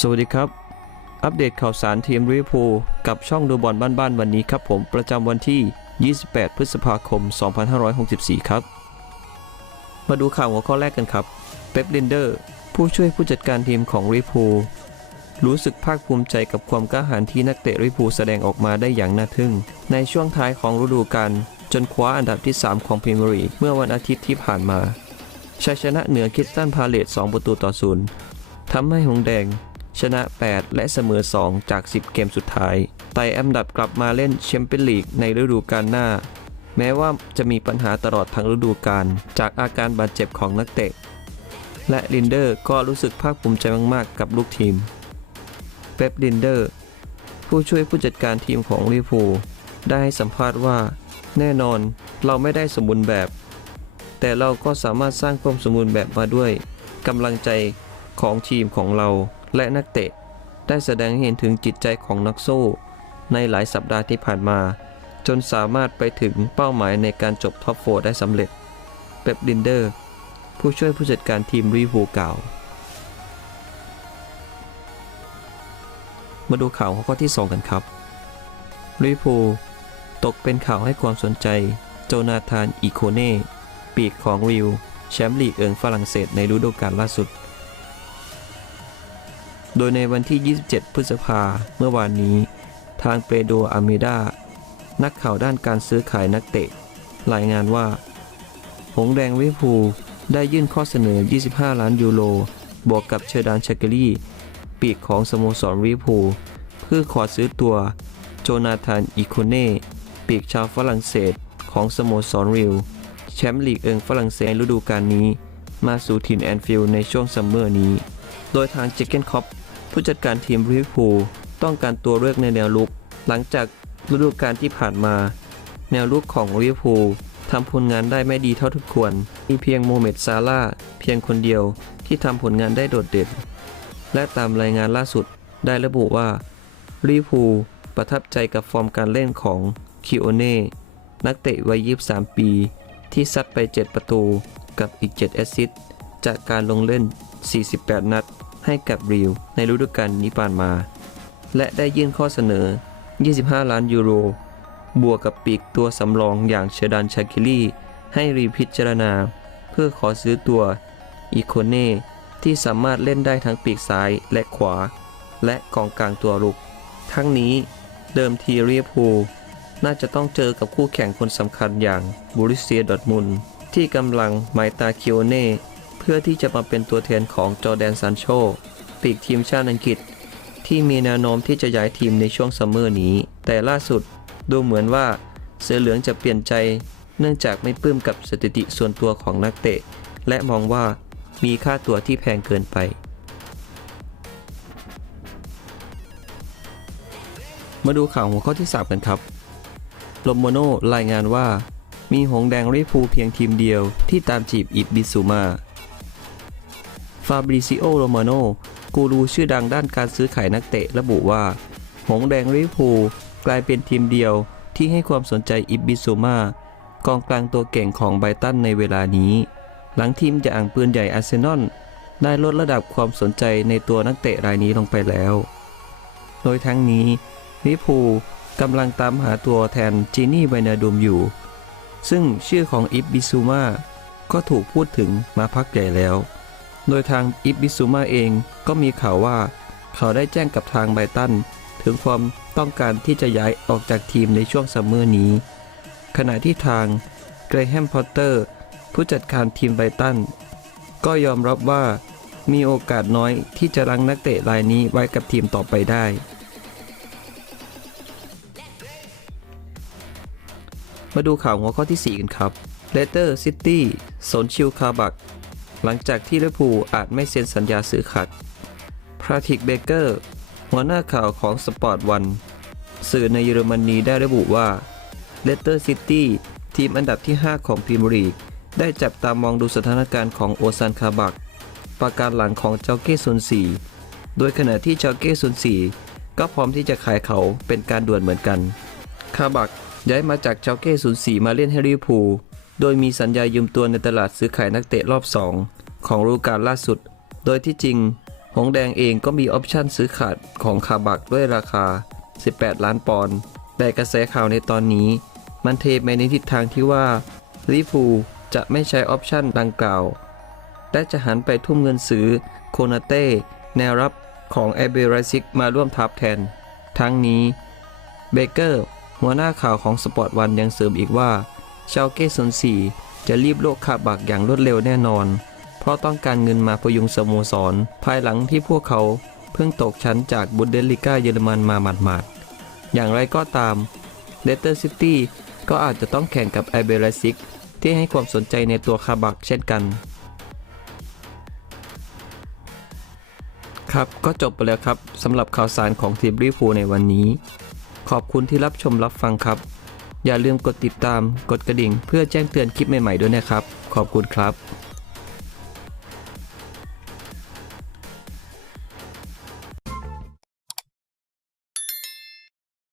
สวัสดีครับ อัปเดตข่าวสารทีมลิเวอร์พูลกับช่องดูบอลบ้านๆวันนี้ครับผมประจำวันที่ 28 พฤษภาคม 2564 ครับ มาดูข่าวหัวข้อแรกกันครับ เป๊ปลินเดอร์ ผู้ช่วยผู้จัดการทีมของลิเวอร์พูลรู้สึกภาคภูมิใจกับความกล้าหาญที่นักเตะลิเวอร์พูลแสดงออกมาได้อย่างน่าทึ่ง ในช่วงท้ายของฤดูกาลจนคว้าอันดับที่ 3 ของพรีเมียร์ลีกเมื่อวันอาทิตย์ที่ผ่านมาชัยชนะเหนือคิสตันพาเลต2ประตูต่อศูนย์ทำให้หงแดง ชนะ 8 และเสมอ 2 จาก 10 เกมสุดท้ายไต่อันดับกลับมาเล่นแชมเปี้ยนลีกในฤดูกาลหน้า แม้ว่าจะมีปัญหาตลอดทั้งฤดูกาลจากอาการบาดเจ็บของนักเตะ และลินเดอร์ก็รู้สึกภาคภูมิใจมาก ๆ กับลูกทีมเป๊ปลินเดอร์ผู้ช่วยผู้จัดการทีมของลิเวอร์พูลได้ให้สัมภาษณ์ว่า แน่นอนเราไม่ได้สมบูรณ์แบบ แต่เราก็สามารถสร้างความสมบูรณ์แบบมาด้วยกำลังใจของทีมของเรา และนักเตะ ได้แสดงให้เห็นถึงจิตใจของนักสู้ ในหลายสัปดาห์ที่ผ่านมา จนสามารถไปถึงเป้าหมายในการจบท็อปโฟร์ได้สำเร็จเป๊ปลินเดอร์ ผู้ช่วยผู้จัดการทีมรีพูลกล่าวมาดูข่าวข้อที่ 2 กันครับรีพูตกเป็นข่าวให้ความสนใจ โจนาธานอีโคเน่ปีกของริวแชมป์ลีกเอิงฝรั่งเศสในฤดูกาลล่าสุด โดยในวันที่ 27 พฤษภาเมื่อวานนี้ ทางเปโดอาเมดา นักข่าวด้านการซื้อขายนักเตะ รายงานว่า หงแดงลิเวพูได้ยื่นข้อเสนอ 25 ล้านยูโร บวกกับเชอร์ดานเชกเกอรี่ ปีกของสโมสรลิเวพูเพื่อขอซื้อตัว โจนาธานอีโคเน่ปีกชาวฝรั่งเศสของสโมสรริวแชมป์ลีกเอิงฝรั่งเศสฤดูกาลนี้ มาสู่ถิ่นแอนฟิลด์ในช่วงซัมเมอร์นี้ โดยทางเจเกนคอป ผู้จัดการทีมลิเวอร์พูลต้องการตัวเลือกในแนวลุก หลังจากฤดูกาลที่ผ่านมา แนวลุกของลิเวอร์พูลทำผลงานได้ไม่ดีเท่าทุกควร มีเพียงโมเมดซาร่าเพียงคนเดียวที่ทำผลงานได้โดดเด่น และตามรายงานล่าสุดได้ระบุว่าลิเวอร์พูลประทับใจกับฟอร์มการเล่นของคิโอเน่นักเตะวัย 23 ปี ที่ซัดไป 7 ประตูกับอีก 7 แอสซิสต์จากการลงเล่น 48 นัด ให้กับริวในฤดูกาลนี้ผ่านมา และได้ยื่นข้อเสนอ 25 ล้านยูโร บวกกับปีกตัวสำรองอย่างเชดันชาคิลี่ ให้รีพิจารณา เพื่อขอซื้อตัวอีโคเน่ที่สามารถเล่นได้ทั้งปีกซ้ายและขวา และกองกลางตัวรุก ทั้งนี้เดิมทีเรียพูน่าจะต้องเจอกับคู่แข่งคนสำคัญอย่างบูริเซียดอทมุนที่กำลังหมายตาคิโอเน่ พื่อที่จะมาเป็นตัวแทนของจอแดนซานโชปีกทีมชาติอังกฤษ ที่มีแนวโน้มที่จะย้ายทีมในช่วงซัมเมอร์นี้ แต่ล่าสุดดูเหมือนว่าเสือเหลืองจะเปลี่ยนใจ เนื่องจากไม่ปลื้มกับสถิติส่วนตัวของนักเตะ และมองว่ามีค่าตัวที่แพงเกินไป มาดูข่าวหัวข้อที่ 3 กันครับโลโมโนรายงานว่า มีหงแดงริพูเพียงทีมเดียวที่ตามจีบอิบบิซูมา ฟาบริซิโอ โรมาโน กูรูชื่อดังด้านการซื้อขายนักเตะระบุว่า หงแดงริพูลกลายเป็นทีมเดียวที่ให้ความสนใจอิบบิซูมากองกลางตัวเก่งของไบตันในเวลานี้ หลังทีมจากอ่างปืนใหญ่อาร์เซนอลได้ลดระดับความสนใจในตัวนักเตะรายนี้ลงไปแล้ว โดยทั้งนี้ลิเวอร์พูลกำลังตามหาตัวแทนจีนี่ไบนาดุมอยู่ ซึ่งชื่อของอิบบิซูมาก็ถูกพูดถึงมาพักใหญ่แล้ว โดยทางอิบบิซูมาเองก็มีข่าวว่า เขาได้แจ้งกับทางไบตัน ถึงความต้องการที่จะย้ายออกจากทีมในช่วงซัมเมอร์นี้ ขณะที่ทางเกรแฮมพอตเตอร์ ผู้จัดการทีมไบตัน ก็ยอมรับว่ามีโอกาสน้อยที่จะรังนักเตะรายนี้ไว้กับทีมต่อไปได้ มาดูข่าวหัวข้อที่ 4 กันครับเลเตอร์ซิตี้สนชิลคาบัก หลังจากที่ลิเวอร์พูลอาจไม่เซ็นสัญญาซื้อขาดพราทิกเบเกอร์ หัวหน้าข่าวของสปอร์ตวัน สื่อในเยอรมนีได้ระบุว่าเลสเตอร์ซิตี้ทีมอันดับที่ 5 ของพรีเมียร์ลีก ได้จับตามองดูสถานการณ์ของโอซันคาบัก ประการหลังของเจ้าเก้ซุนซีโดยขณะที่เจ้าเก้ซุนซีก็พร้อมที่จะขายเขาเป็นการด่วนเหมือนกัน คาบักย้ายมาจากเจ้าเก้ศูนสีมาเล่นให้ลิเวอร์พูล โดยมีสัญญายืมตัวในตลาดซื้อขายนักเตะรอบ 2 ของฤดูกาลล่าสุด โดยที่จริง หงแดงเองก็มีออปชั่นซื้อขาดของคาบักด้วยราคา 18 ล้านปอนด์แต่กระแสข่าวในตอนนี้ มันเทไปในทิศทางที่ว่าลิฟูจะไม่ใช้ออปชั่นดังกล่าว และจะหันไปทุ่มเงินซื้อโคนาเต้แนวรับของแอเบราซิกมาร่วมทัพแทน ทั้งนี้เบเกอร์หัวหน้าข่าวของสปอร์ตวันยังเสริมอีกว่าชาวเก้ซนสีจะรีบโลกคาบักอย่างรวดเร็วแน่นอน ราะต้องการเงินมาพยุงสโมสร ภายหลังที่พวกเขาเพิ่งตกชั้นจากบุนเดสลิก้าเยอรมันมาหมาดๆ อย่างไรก็ตามเลสเตอร์ซิตี้ก็อาจจะต้องแข่งกับไอเบรซิกที่ให้ความสนใจในตัวคาบักเช่นกัน ครับก็จบไปแล้วครับสำหรับข่าวสารของทีมลิเวอร์พูลในวันนี้ ขอบคุณที่รับชมรับฟังครับ อย่าลืมกดติดตาม กดกระดิ่ง เพื่อแจ้งเตือนคลิปใหม่ๆด้วยนะครับ ขอบคุณครับ